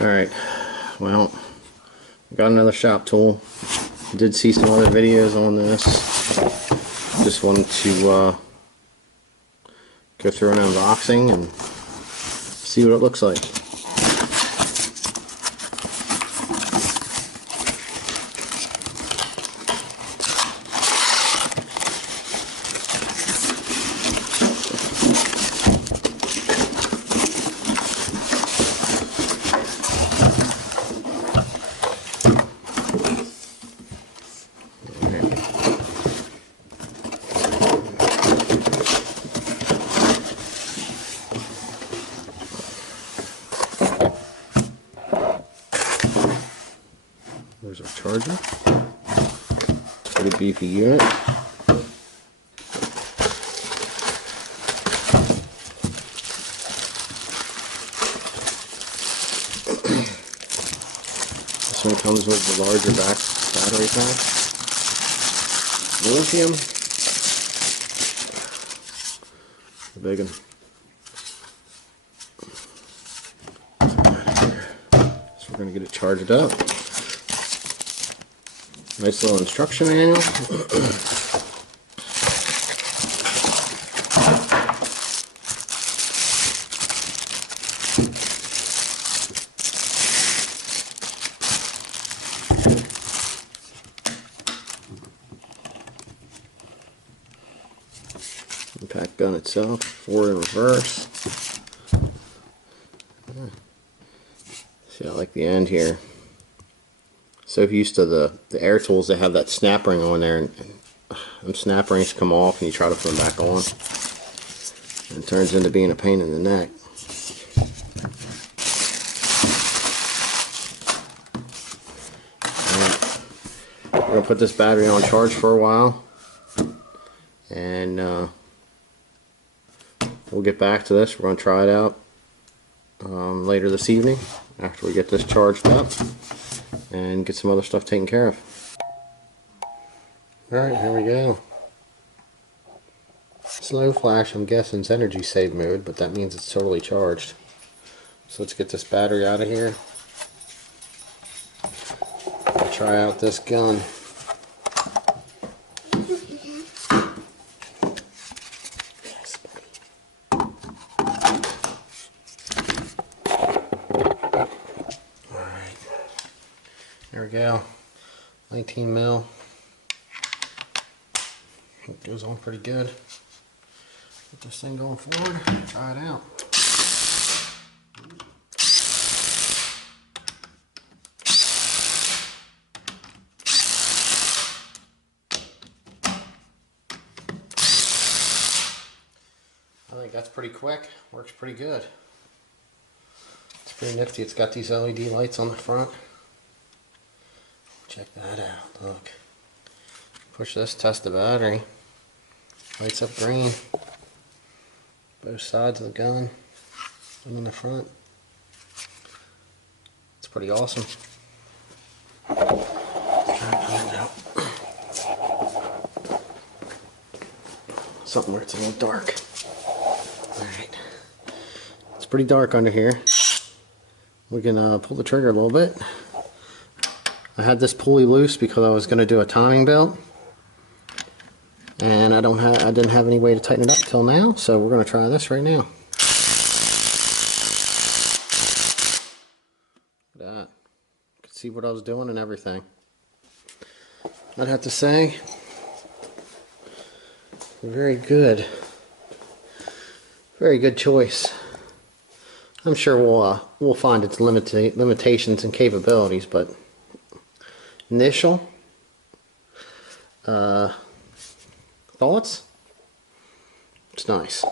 Alright, well, got another shop tool. Did see some other videos on this. Just wanted to go through an unboxing and see what it looks like. There's our charger. Pretty beefy unit. This one comes with the larger battery pack. Lithium. The big one. So we're going to get it charged up. Nice little instruction manual. Impact gun itself, forward and reverse. See, I like the end here. So used to the air tools, they have that snap ring on there, and them snap rings come off and you try to put them back on. And it turns into being a pain in the neck. We're going to put this battery on charge for a while, and we'll get back to this. We're going to try it out later this evening after we get this charged up and get some other stuff taken care of. Alright, here we go. Slow flash, I'm guessing it's energy save mode, but that means it's totally charged. So let's get this battery out of here. Try out this gun. Yes, buddy. Alright. There we go. 19 mil. It goes on pretty good. Get this thing going forward. Try it out. I think that's pretty quick. Works pretty good. It's pretty nifty. It's got these LED lights on the front. Check that out. Look. Push this, test the battery. Lights up green. Both sides of the gun. And in the front. It's pretty awesome. Let's try and find out. Something where it's a little dark. Alright. It's pretty dark under here. We can pull the trigger a little bit. I had this pulley loose because I was going to do a timing belt, and I didn't have any way to tighten it up till now, so we're going to try this right now. Look at that. You can see what I was doing and everything. I'd have to say, very good choice. I'm sure we'll find its limitations and capabilities, but initial thoughts? It's nice.